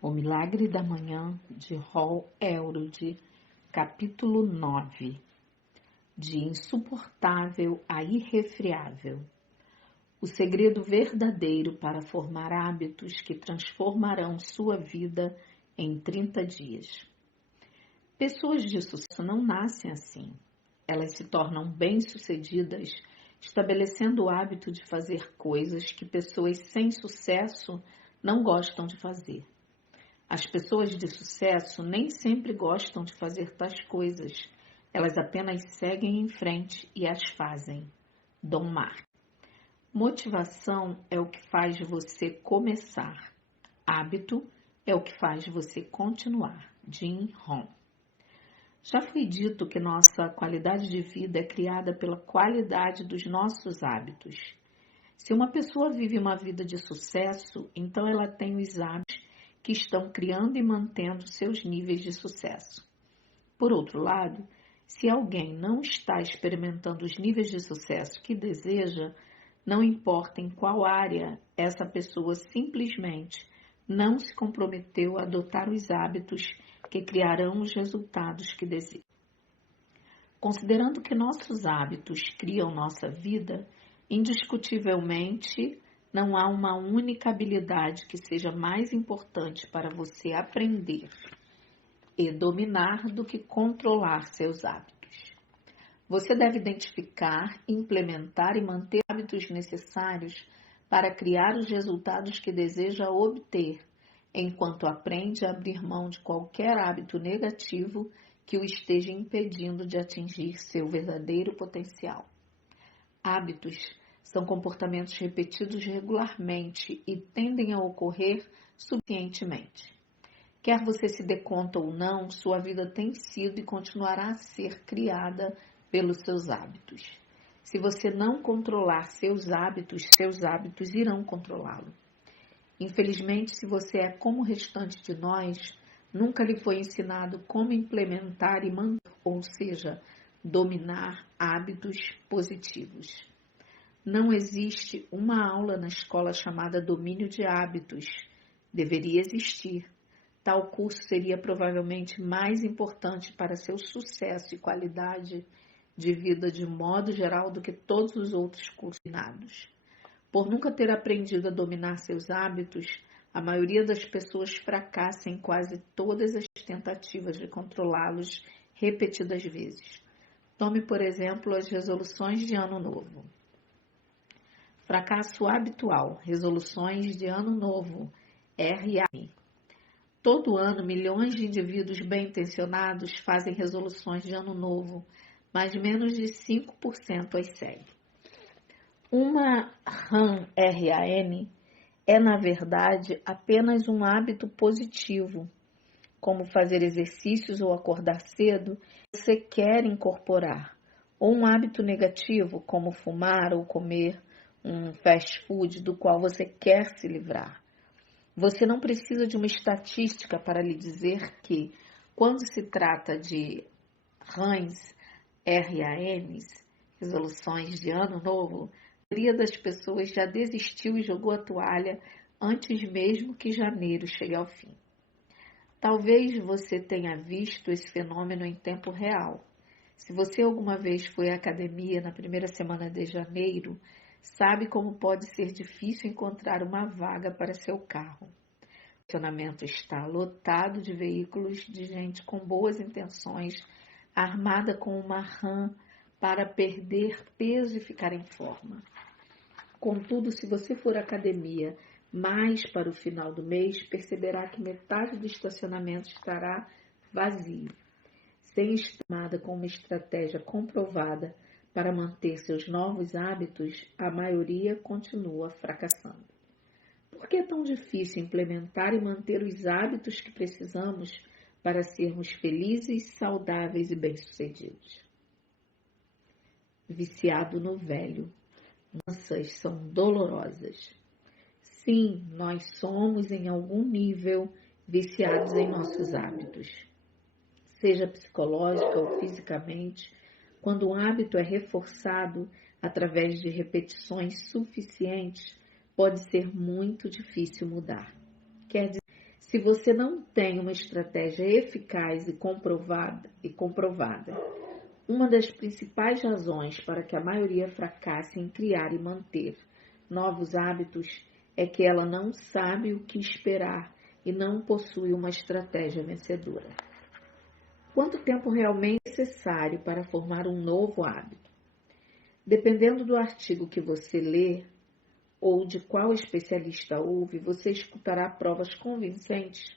O Milagre da Manhã, de Hall Elrod, capítulo 9. De insuportável a irrefreável. O segredo verdadeiro para formar hábitos que transformarão sua vida em 30 dias. Pessoas de sucesso não nascem assim. Elas se tornam bem-sucedidas estabelecendo o hábito de fazer coisas que pessoas sem sucesso não gostam de fazer. As pessoas de sucesso nem sempre gostam de fazer tais coisas. Elas apenas seguem em frente e as fazem. Dom Mark. Motivação é o que faz você começar. Hábito é o que faz você continuar. Jim Rohn. Já foi dito que nossa qualidade de vida é criada pela qualidade dos nossos hábitos. Se uma pessoa vive uma vida de sucesso, então ela tem os hábitos que estão criando e mantendo seus níveis de sucesso. Por outro lado, se alguém não está experimentando os níveis de sucesso que deseja, não importa em qual área, essa pessoa simplesmente não se comprometeu a adotar os hábitos que criarão os resultados que deseja. Considerando que nossos hábitos criam nossa vida, indiscutivelmente, não há uma única habilidade que seja mais importante para você aprender e dominar do que controlar seus hábitos. Você deve identificar, implementar e manter hábitos necessários para criar os resultados que deseja obter, enquanto aprende a abrir mão de qualquer hábito negativo que o esteja impedindo de atingir seu verdadeiro potencial. Hábitos são comportamentos repetidos regularmente e tendem a ocorrer subconscientemente. Quer você se dê conta ou não, sua vida tem sido e continuará a ser criada pelos seus hábitos. Se você não controlar seus hábitos irão controlá-lo. Infelizmente, se você é como o restante de nós, nunca lhe foi ensinado como implementar e manter, ou seja, dominar hábitos positivos. Não existe uma aula na escola chamada Domínio de Hábitos. Deveria existir. Tal curso seria provavelmente mais importante para seu sucesso e qualidade de vida de modo geral do que todos os outros cursos ensinados. Por nunca ter aprendido a dominar seus hábitos, a maioria das pessoas fracassa em quase todas as tentativas de controlá-los repetidas vezes. Tome, por exemplo, as resoluções de Ano Novo. Fracasso habitual, resoluções de Ano Novo, RAM. Todo ano, milhões de indivíduos bem-intencionados fazem resoluções de Ano Novo, mas menos de 5% as seguem. Uma RAM é, na verdade, apenas um hábito positivo, como fazer exercícios ou acordar cedo, que você quer incorporar, ou um hábito negativo, como fumar ou comer um fast food do qual você quer se livrar. Você não precisa de uma estatística para lhe dizer que, quando se trata de RAMs, resoluções de Ano Novo, a maioria das pessoas já desistiu e jogou a toalha antes mesmo que janeiro chegue ao fim. Talvez você tenha visto esse fenômeno em tempo real. Se você alguma vez foi à academia na primeira semana de janeiro, sabe como pode ser difícil encontrar uma vaga para seu carro. O estacionamento está lotado de veículos de gente com boas intenções, armada com uma RAM para perder peso e ficar em forma. Contudo, se você for à academia mais para o final do mês, perceberá que metade do estacionamento estará vazio. Sem estar com uma estratégia comprovada para manter seus novos hábitos, a maioria continua fracassando. Por que é tão difícil implementar e manter os hábitos que precisamos para sermos felizes, saudáveis e bem-sucedidos? Viciado no velho. Mudanças são dolorosas. Sim, nós somos, em algum nível, viciados em nossos hábitos. Seja psicológica ou fisicamente, quando um hábito é reforçado através de repetições suficientes, pode ser muito difícil mudar. Quer dizer, Se você não tem uma estratégia eficaz e comprovada, uma das principais razões para que a maioria fracasse em criar e manter novos hábitos é que ela não sabe o que esperar e não possui uma estratégia vencedora. Quanto tempo realmente é necessário para formar um novo hábito? Dependendo do artigo que você lê ou de qual especialista ouve, você escutará provas convincentes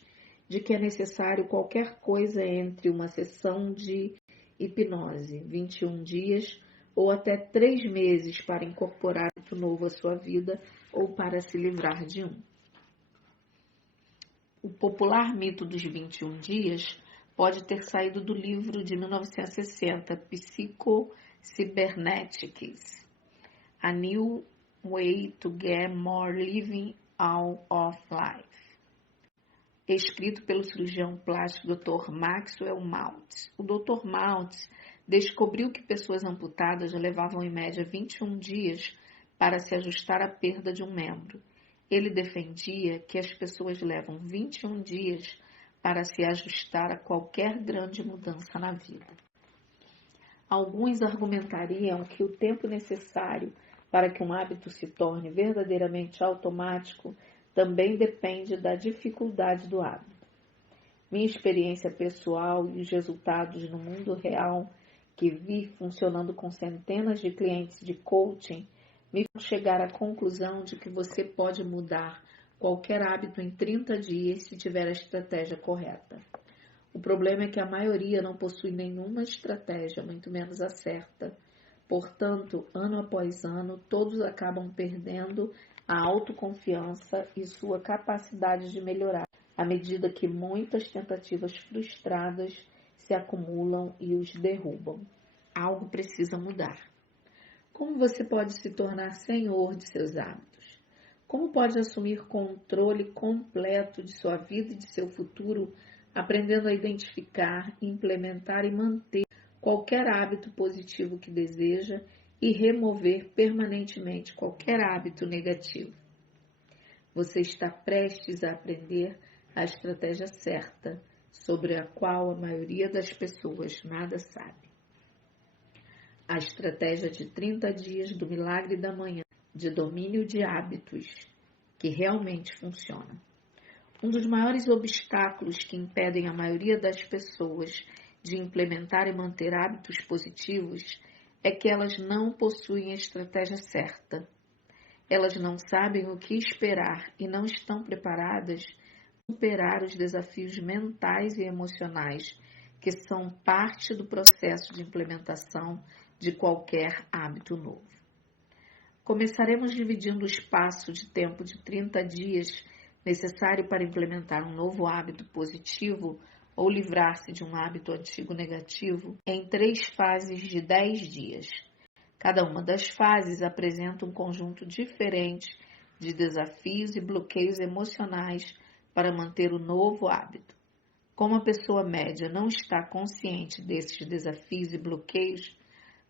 de que é necessário qualquer coisa entre uma sessão de hipnose, 21 dias, ou até 3 meses para incorporar hábito novo à sua vida ou para se livrar de um. O popular mito dos 21 dias pode ter saído do livro de 1960, Psycho-Cybernetics, A New Way to Get More Living Out of Life, escrito pelo cirurgião plástico Dr. Maxwell Maltz. O Dr. Maltz descobriu que pessoas amputadas levavam em média 21 dias para se ajustar à perda de um membro. Ele defendia que as pessoas levam 21 dias para se ajustar a qualquer grande mudança na vida. Alguns argumentariam que o tempo necessário para que um hábito se torne verdadeiramente automático também depende da dificuldade do hábito. Minha experiência pessoal e os resultados no mundo real que vi funcionando com centenas de clientes de coaching me fizeram chegar à conclusão de que você pode mudar qualquer hábito em 30 dias se tiver a estratégia correta. O problema é que a maioria não possui nenhuma estratégia, muito menos a certa. Portanto, ano após ano, todos acabam perdendo a autoconfiança e sua capacidade de melhorar, à medida que muitas tentativas frustradas se acumulam e os derrubam. Algo precisa mudar. Como você pode se tornar senhor de seus hábitos? Como pode assumir controle completo de sua vida e de seu futuro, aprendendo a identificar, implementar e manter qualquer hábito positivo que deseja e remover permanentemente qualquer hábito negativo? Você está prestes a aprender a estratégia certa, sobre a qual a maioria das pessoas nada sabe. A estratégia de 30 dias do milagre da manhã, de domínio de hábitos, que realmente funciona. Um dos maiores obstáculos que impedem a maioria das pessoas de implementar e manter hábitos positivos é que elas não possuem a estratégia certa. Elas não sabem o que esperar e não estão preparadas para superar os desafios mentais e emocionais que são parte do processo de implementação de qualquer hábito novo. Começaremos dividindo o espaço de tempo de 30 dias necessário para implementar um novo hábito positivo ou livrar-se de um hábito antigo negativo em 3 fases de 10 dias. Cada uma das fases apresenta um conjunto diferente de desafios e bloqueios emocionais para manter o novo hábito. Como a pessoa média não está consciente desses desafios e bloqueios,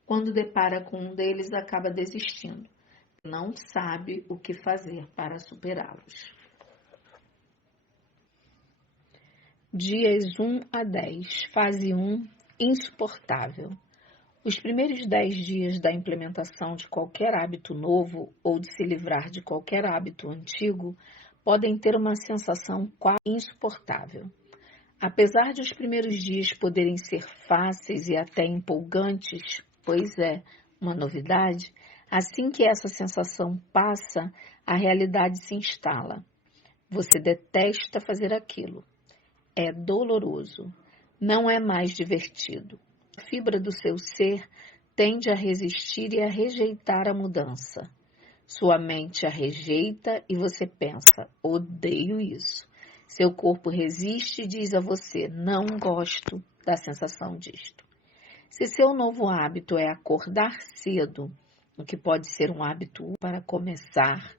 quando depara com um deles, acaba desistindo. Não sabe o que fazer para superá-los. Dias 1 a 10, fase 1, insuportável. Os primeiros 10 dias da implementação de qualquer hábito novo ou de se livrar de qualquer hábito antigo podem ter uma sensação quase insuportável. Apesar de os primeiros dias poderem ser fáceis e até empolgantes, pois é uma novidade, assim que essa sensação passa, a realidade se instala. Você detesta fazer aquilo. É doloroso. Não é mais divertido. A fibra do seu ser tende a resistir e a rejeitar a mudança. Sua mente a rejeita e você pensa, odeio isso. Seu corpo resiste e diz a você, não gosto da sensação disto. Se seu novo hábito é acordar cedo, o que pode ser um hábito para começar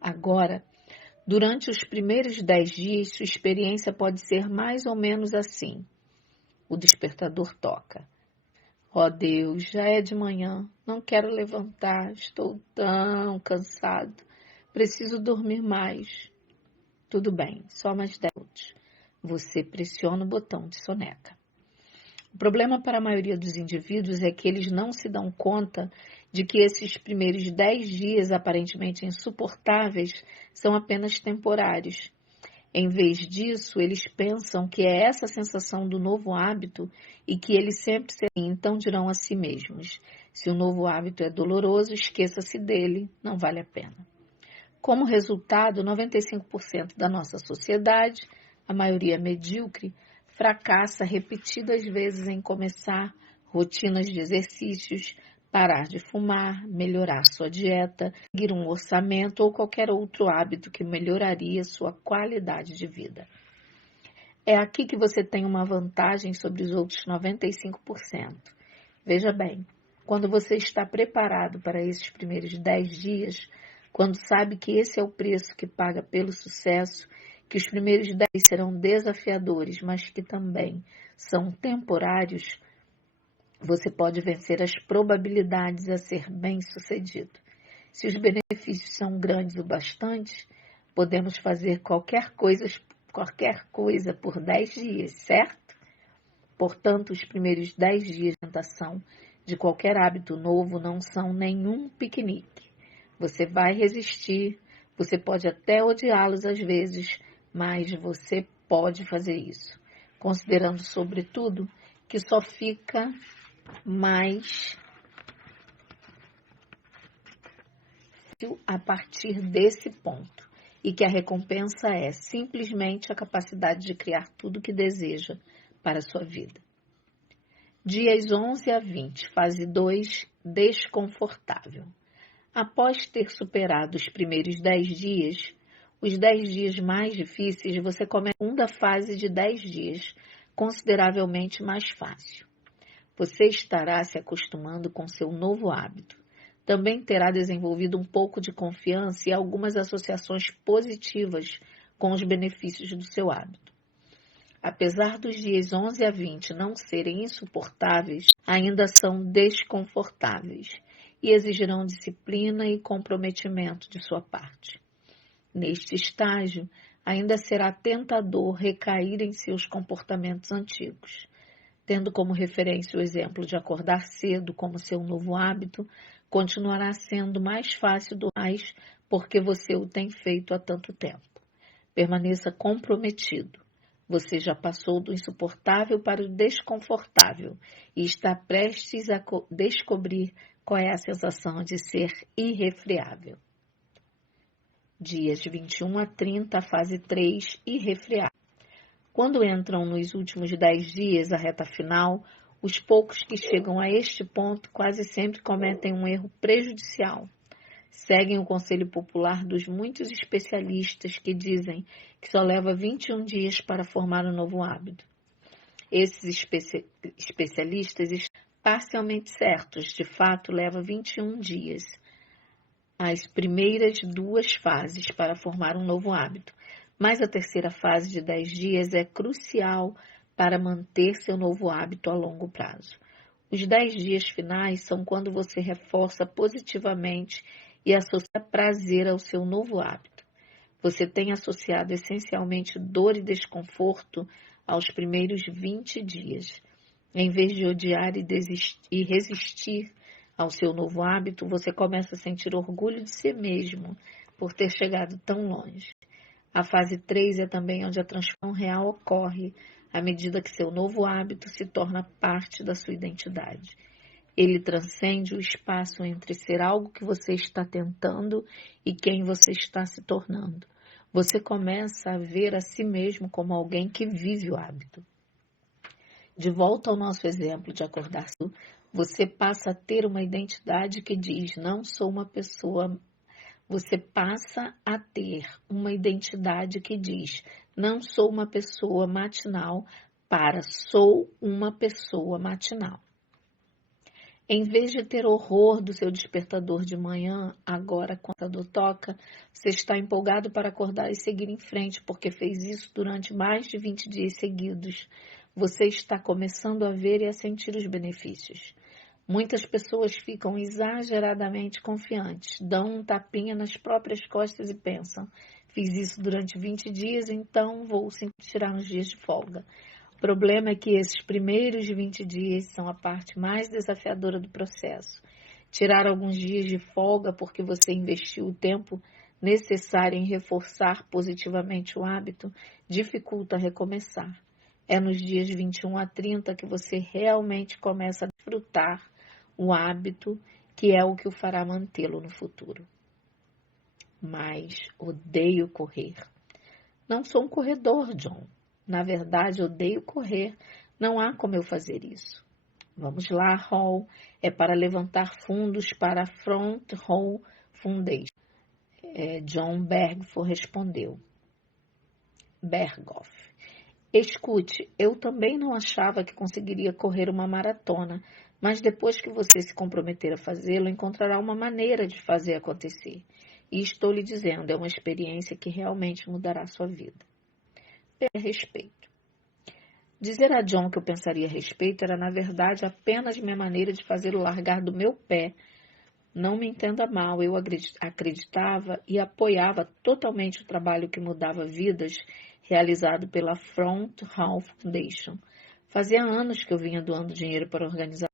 agora, durante os primeiros 10 dias, sua experiência pode ser mais ou menos assim. O despertador toca. Ó Deus, já é de manhã, não quero levantar, estou tão cansado, preciso dormir mais. Tudo bem, só mais 10 minutos. Você pressiona o botão de soneca. O problema para a maioria dos indivíduos é que eles não se dão conta de que esses primeiros 10 dias aparentemente insuportáveis são apenas temporários. Em vez disso, eles pensam que é essa sensação do novo hábito e que eles sempre serão, então dirão a si mesmos: se o novo hábito é doloroso, esqueça-se dele, não vale a pena. Como resultado, 95% da nossa sociedade, a maioria medíocre, fracassa repetidas vezes em começar rotinas de exercícios, parar de fumar, melhorar sua dieta, seguir um orçamento ou qualquer outro hábito que melhoraria sua qualidade de vida. É aqui que você tem uma vantagem sobre os outros 95%. Veja bem, quando você está preparado para esses primeiros 10 dias, quando sabe que esse é o preço que paga pelo sucesso, que os primeiros 10 serão desafiadores, mas que também são temporários, você pode vencer as probabilidades a ser bem-sucedido. Se os benefícios são grandes o bastante, podemos fazer qualquer coisa por 10 dias, certo? Portanto, os primeiros 10 dias de tentação de qualquer hábito novo não são nenhum piquenique. Você vai resistir, você pode até odiá-los às vezes, mas você pode fazer isso, considerando, sobretudo, que só fica mais a partir desse ponto e que a recompensa é simplesmente a capacidade de criar tudo o que deseja para a sua vida. Dias 11 a 20, fase 2, desconfortável. Após ter superado os primeiros 10 dias, os 10 dias mais difíceis, você começa a segunda fase de 10 dias, consideravelmente mais fácil. Você estará se acostumando com seu novo hábito. Também terá desenvolvido um pouco de confiança e algumas associações positivas com os benefícios do seu hábito. Apesar dos dias 11 a 20 não serem insuportáveis, ainda são desconfortáveis e exigirão disciplina e comprometimento de sua parte. Neste estágio, ainda será tentador recair em seus comportamentos antigos. Tendo como referência o exemplo de acordar cedo como seu novo hábito, continuará sendo mais fácil do mais porque você o tem feito há tanto tempo. Permaneça comprometido. Você já passou do insuportável para o desconfortável e está prestes a descobrir qual é a sensação de ser irrefreável. Dias 21 a 30, fase 3, irrefreável. Quando entram nos últimos 10 dias, a reta final, os poucos que chegam a este ponto quase sempre cometem um erro prejudicial. Seguem o conselho popular dos muitos especialistas que dizem que só leva 21 dias para formar um novo hábito. Esses especialistas estão parcialmente certos, de fato leva 21 dias. As primeiras 2 fases para formar um novo hábito. Mas a terceira fase de 10 dias é crucial para manter seu novo hábito a longo prazo. Os 10 dias finais são quando você reforça positivamente e associa prazer ao seu novo hábito. Você tem associado essencialmente dor e desconforto aos primeiros 20 dias. Em vez de odiar e resistir ao seu novo hábito, você começa a sentir orgulho de si mesmo por ter chegado tão longe. A fase 3 é também onde a transformação real ocorre, à medida que seu novo hábito se torna parte da sua identidade. Ele transcende o espaço entre ser algo que você está tentando e quem você está se tornando. Você começa a ver a si mesmo como alguém que vive o hábito. De volta ao nosso exemplo de acordar cedo, você passa a ter uma identidade que diz: não sou uma pessoa. Você passa a ter uma identidade que diz: não sou uma pessoa matinal para sou uma pessoa matinal. Em vez de ter horror do seu despertador de manhã, agora quando o despertador toca, você está empolgado para acordar e seguir em frente, porque fez isso durante mais de 20 dias seguidos. Você está começando a ver e a sentir os benefícios. Muitas pessoas ficam exageradamente confiantes, dão um tapinha nas próprias costas e pensam: Fiz isso durante 20 dias, então vou sempre tirar uns dias de folga. O problema é que esses primeiros 20 dias são a parte mais desafiadora do processo. Tirar alguns dias de folga porque você investiu o tempo necessário em reforçar positivamente o hábito dificulta recomeçar. É nos dias 21 a 30 que você realmente começa a desfrutar o hábito, que é o que o fará mantê-lo no futuro. Mas odeio correr. Não sou um corredor, John. Na verdade, odeio correr. Não há como eu fazer isso. Vamos lá, Hall. É para levantar fundos para a Front Row Foundation. John Berghoff respondeu. Berghoff. Escute, eu também não achava que conseguiria correr uma maratona, mas depois que você se comprometer a fazê-lo, encontrará uma maneira de fazer acontecer. E estou lhe dizendo, é uma experiência que realmente mudará a sua vida. Respeito. Dizer a John que eu pensaria a respeito era, na verdade, apenas minha maneira de fazê-lo largar do meu pé. Não me entenda mal, eu acreditava e apoiava totalmente o trabalho que mudava vidas realizado pela Front Row Foundation. Fazia anos que eu vinha doando dinheiro para a organização,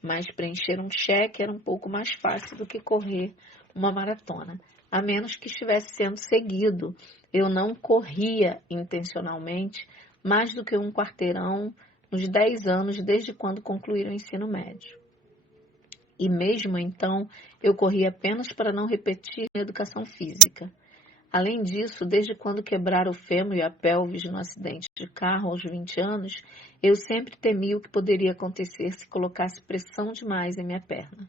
mas preencher um cheque era um pouco mais fácil do que correr uma maratona, a menos que estivesse sendo seguido. Eu não corria intencionalmente mais do que um quarteirão nos 10 anos desde quando concluí o ensino médio. E mesmo então, eu corria apenas para não repetir a educação física. Além disso, desde quando quebrara o fêmur e a pelvis no acidente de carro aos 20 anos, eu sempre temia o que poderia acontecer se colocasse pressão demais em minha perna.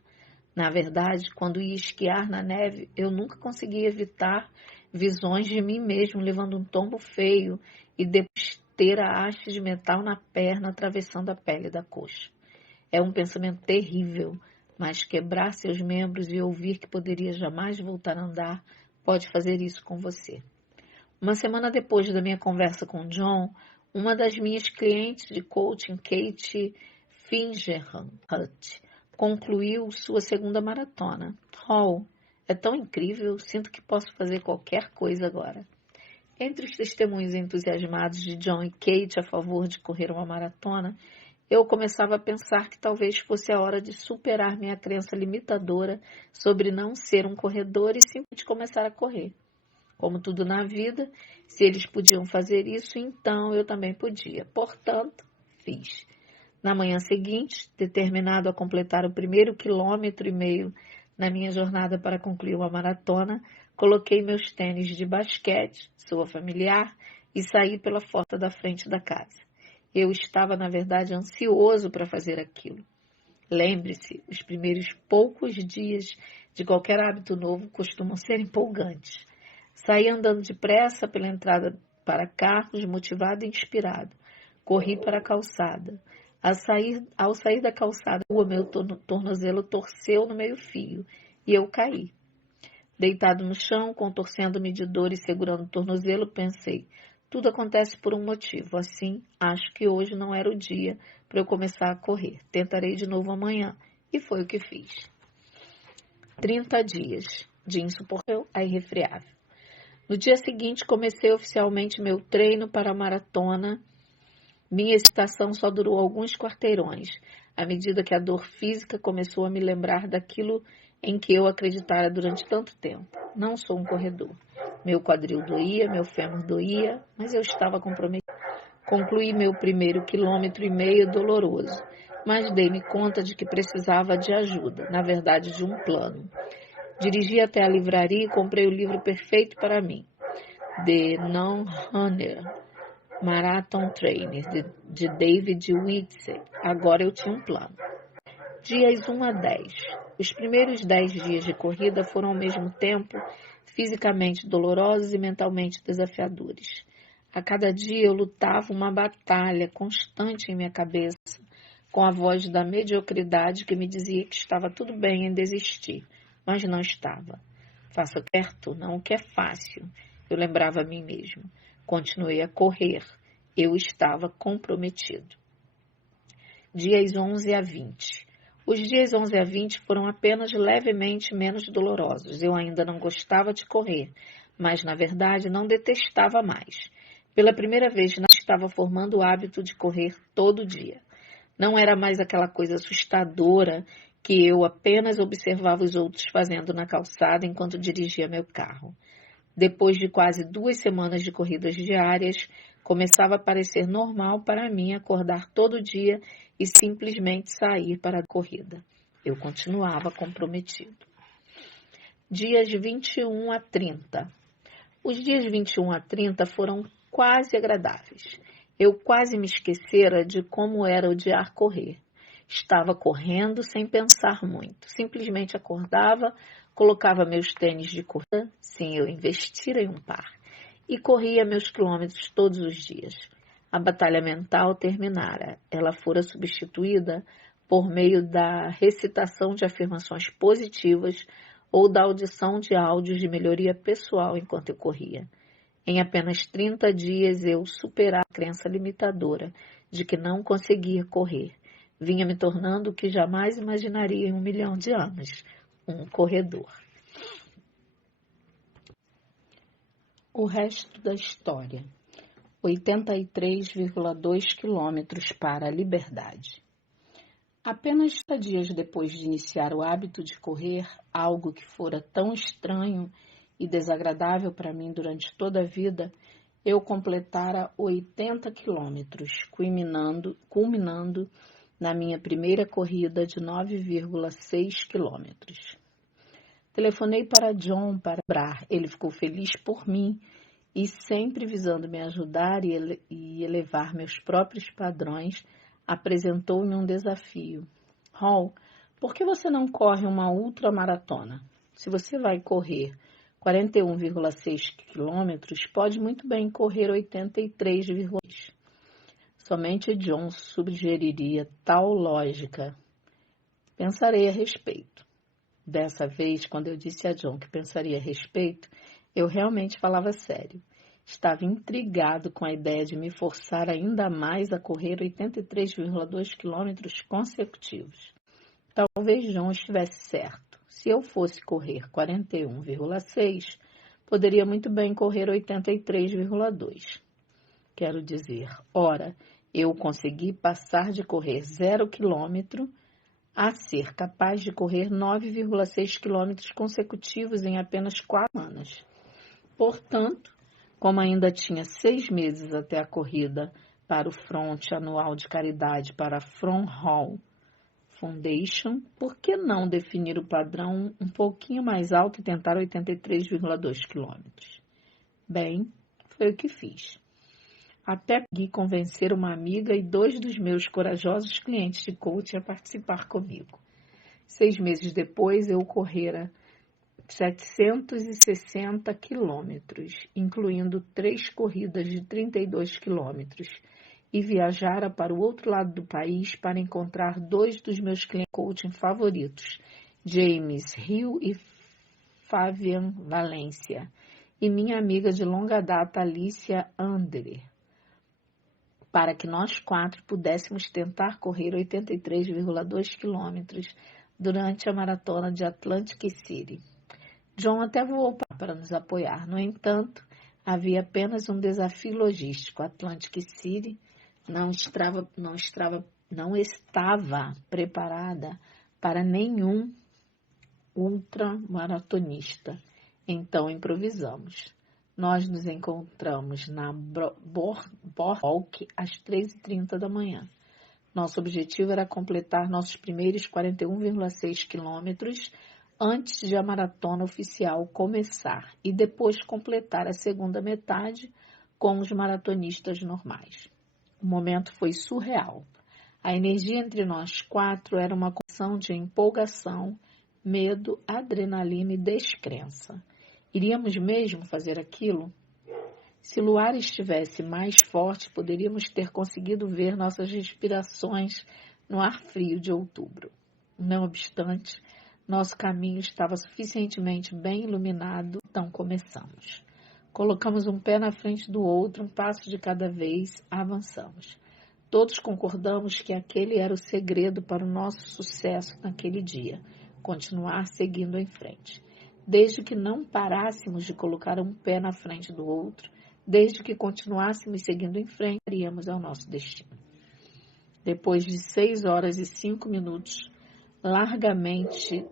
Na verdade, quando ia esquiar na neve, eu nunca conseguia evitar visões de mim mesmo levando um tombo feio e depois ter a haste de metal na perna atravessando a pele da coxa. É um pensamento terrível, mas quebrar seus membros e ouvir que poderia jamais voltar a andar pode fazer isso com você. Uma semana depois da minha conversa com John, uma das minhas clientes de coaching, Kate Fingerhut, concluiu sua segunda maratona. Hall, é tão incrível, sinto que posso fazer qualquer coisa agora. Entre os testemunhos entusiasmados de John e Kate a favor de correr uma maratona, eu começava a pensar que talvez fosse a hora de superar minha crença limitadora sobre não ser um corredor e simplesmente começar a correr. Como tudo na vida, se eles podiam fazer isso, então eu também podia. Portanto, fiz. Na manhã seguinte, determinado a completar o primeiro 1,5 km na minha jornada para concluir uma maratona, coloquei meus tênis de basquete, sua familiar, e saí pela porta da frente da casa. Eu estava, na verdade, ansioso para fazer aquilo. Lembre-se, os primeiros poucos dias de qualquer hábito novo costumam ser empolgantes. Saí andando depressa pela entrada para carros, motivado e inspirado. Corri para a calçada. Ao sair da calçada, o meu tornozelo torceu no meio-fio e eu caí. Deitado no chão, contorcendo-me de dor e segurando o tornozelo, pensei, tudo acontece por um motivo. Assim, acho que hoje não era o dia para eu começar a correr. Tentarei de novo amanhã. E foi o que fiz. 30 dias de insuportável a irrefreável. No dia seguinte, comecei oficialmente meu treino para a maratona. Minha excitação só durou alguns quarteirões, à medida que a dor física começou a me lembrar daquilo em que eu acreditara durante tanto tempo. Não sou um corredor. Meu quadril doía, meu fêmur doía, mas eu estava comprometido. Concluí meu primeiro 1,5 km doloroso, mas dei-me conta de que precisava de ajuda, na verdade de um plano. Dirigi até a livraria e comprei o livro perfeito para mim, The Non-Runner Marathon Trainer, de David Whitsey. Agora eu tinha um plano. Dias 1 a 10. Os primeiros 10 dias de corrida foram ao mesmo tempo fisicamente dolorosos e mentalmente desafiadores. A cada dia eu lutava uma batalha constante em minha cabeça, com a voz da mediocridade que me dizia que estava tudo bem em desistir, mas não estava. Faça certo, não o que é fácil, eu lembrava a mim mesmo. Continuei a correr, eu estava comprometido. Dias 11 a 20. Os dias 11 a 20 foram apenas levemente menos dolorosos. Eu ainda não gostava de correr, mas na verdade não detestava mais. Pela primeira vez, estava formando o hábito de correr todo dia. Não era mais aquela coisa assustadora que eu apenas observava os outros fazendo na calçada enquanto dirigia meu carro. Depois de quase 2 semanas de corridas diárias, começava a parecer normal para mim acordar todo dia e simplesmente sair para a corrida. Eu continuava comprometido. Dias 21 a 30. Os dias 21 a 30 foram quase agradáveis. Eu quase me esquecera de como era odiar correr. Estava correndo sem pensar muito. Simplesmente acordava, colocava meus tênis de corrida, sim, eu investira em um par, e corria meus quilômetros todos os dias. A batalha mental terminara. Ela fora substituída por meio da recitação de afirmações positivas ou da audição de áudios de melhoria pessoal enquanto eu corria. Em apenas 30 dias eu superava a crença limitadora de que não conseguia correr. Vinha me tornando o que jamais imaginaria em 1 milhão de anos, um corredor. O resto da história. 83,2 quilômetros para a liberdade. Apenas 30 dias depois de iniciar o hábito de correr, algo que fora tão estranho e desagradável para mim durante toda a vida, eu completara 80 quilômetros, culminando na minha primeira corrida de 9,6 quilômetros. Telefonei para John para lembrar. Ele ficou feliz por mim e, sempre visando me ajudar e elevar meus próprios padrões, apresentou-me um desafio. Hall, por que você não corre uma ultramaratona? Se você vai correr 41,6 quilômetros, pode muito bem correr 83,6. Somente John sugeriria tal lógica. Pensarei a respeito. Dessa vez, quando eu disse a John que pensaria a respeito, eu realmente falava sério. Estava intrigado com a ideia de me forçar ainda mais a correr 83,2 quilômetros consecutivos. Talvez John estivesse certo. Se eu fosse correr 41,6, poderia muito bem correr 83,2. Quero dizer, ora, eu consegui passar de correr 0 quilômetro a ser capaz de correr 9,6 quilômetros consecutivos em apenas 4 semanas. Portanto, como ainda tinha 6 meses até a corrida para o Front Anual de Caridade para a From Hall Foundation, por que não definir o padrão um pouquinho mais alto e tentar 83,2 quilômetros? Bem, foi o que fiz. Até consegui convencer uma amiga e 2 dos meus corajosos clientes de coaching a participar comigo. 6 meses depois, eu correra 760 quilômetros, incluindo 3 corridas de 32 quilômetros, e viajara para o outro lado do país para encontrar 2 dos meus clientes de coaching favoritos, James Hill e Fabian Valência, e minha amiga de longa data, Alicia Andre, para que nós 4 pudéssemos tentar correr 83,2 quilômetros durante a maratona de Atlantic City. John até voou para nos apoiar. No entanto, havia apenas um desafio logístico. Atlantic City não estava preparada para nenhum ultramaratonista. Então, improvisamos. Nós nos encontramos na Boardwalk às 3h30 da manhã. Nosso objetivo era completar nossos primeiros 41,6 quilômetros antes de a maratona oficial começar e depois completar a segunda metade com os maratonistas normais. O momento foi surreal. A energia entre nós 4 era uma combinação de empolgação, medo, adrenalina e descrença. Iríamos mesmo fazer aquilo? Se o luar estivesse mais forte, poderíamos ter conseguido ver nossas respirações no ar frio de outubro. Não obstante, nosso caminho estava suficientemente bem iluminado, então começamos. Colocamos um pé na frente do outro, um passo de cada vez, avançamos. Todos concordamos que aquele era o segredo para o nosso sucesso naquele dia, continuar seguindo em frente. desde que não parássemos de colocar um pé na frente do outro, desde que continuássemos seguindo em frente, iríamos ao nosso destino. Depois de 6 horas e 5 minutos, largamente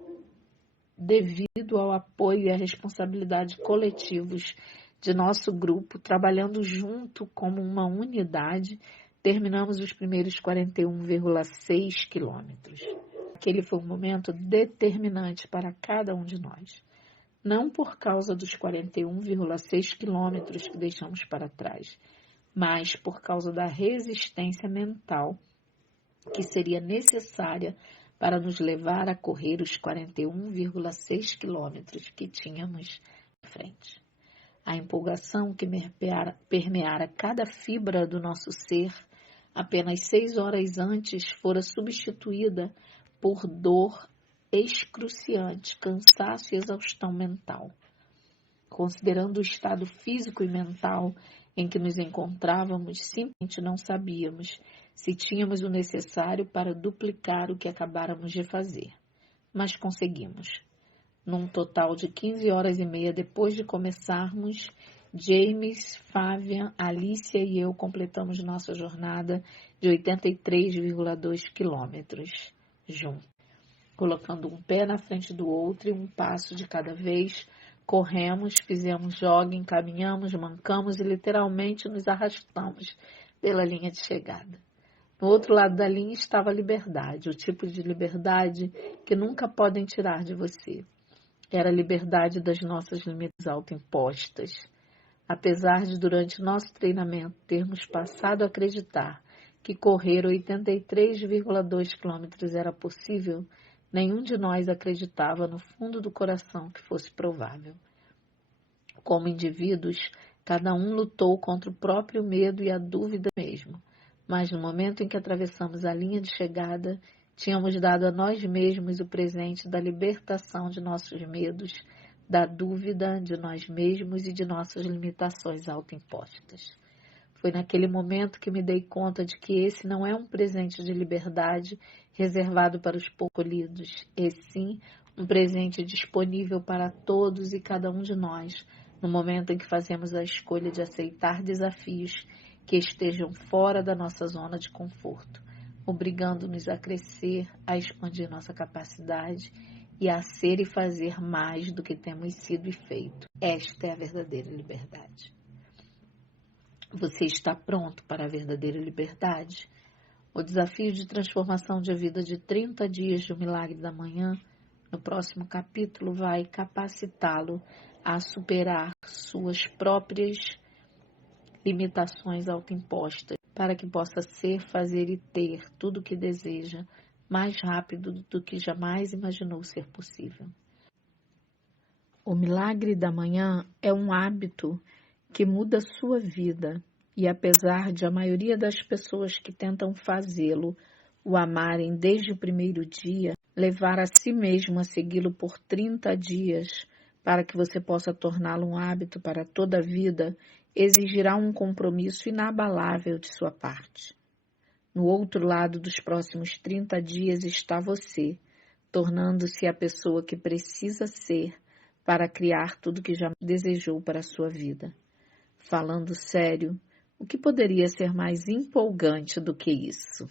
devido ao apoio e à responsabilidade coletivos de nosso grupo, trabalhando junto como uma unidade, terminamos os primeiros 41,6 quilômetros. Aquele foi um momento determinante para cada um de nós. Não por causa dos 41,6 quilômetros que deixamos para trás, mas por causa da resistência mental que seria necessária para nos levar a correr os 41,6 quilômetros que tínhamos à frente. A empolgação que permeara cada fibra do nosso ser, apenas 6 horas antes, fora substituída por dor excruciante, cansaço e exaustão mental. Considerando o estado físico e mental em que nos encontrávamos, simplesmente não sabíamos se tínhamos o necessário para duplicar o que acabáramos de fazer. Mas conseguimos. Num total de 15 horas e meia depois de começarmos, James, Fábia, Alicia e eu completamos nossa jornada de 83,2 quilômetros juntos. Colocando um pé na frente do outro e um passo de cada vez, corremos, fizemos jogging, caminhamos, mancamos e literalmente nos arrastamos pela linha de chegada. No outro lado da linha estava a liberdade, o tipo de liberdade que nunca podem tirar de você. Era a liberdade das nossas limites autoimpostas. Apesar de, durante nosso treinamento, termos passado a acreditar que correr 83,2 quilômetros era possível, nenhum de nós acreditava no fundo do coração que fosse provável. Como indivíduos, cada um lutou contra o próprio medo e a dúvida mesmo. Mas no momento em que atravessamos a linha de chegada, tínhamos dado a nós mesmos o presente da libertação de nossos medos, da dúvida de nós mesmos e de nossas limitações autoimpostas. Foi naquele momento que me dei conta de que esse não é um presente de liberdade reservado para os poucos escolhidos, e sim um presente disponível para todos e cada um de nós, no momento em que fazemos a escolha de aceitar desafios que estejam fora da nossa zona de conforto, obrigando-nos a crescer, a expandir nossa capacidade e a ser e fazer mais do que temos sido e feito. Esta é a verdadeira liberdade. Você está pronto para a verdadeira liberdade? O desafio de transformação de vida de 30 dias do Milagre da Manhã, no próximo capítulo, vai capacitá-lo a superar suas próprias limitações autoimpostas, para que possa ser, fazer e ter tudo o que deseja, mais rápido do que jamais imaginou ser possível. O Milagre da Manhã é um hábito que muda sua vida e, apesar de a maioria das pessoas que tentam fazê-lo o amarem desde o primeiro dia, levar a si mesmo a segui-lo por 30 dias para que você possa torná-lo um hábito para toda a vida, exigirá um compromisso inabalável de sua parte. No outro lado dos próximos 30 dias está você, tornando-se a pessoa que precisa ser para criar tudo que já desejou para a sua vida. Falando sério, o que poderia ser mais empolgante do que isso?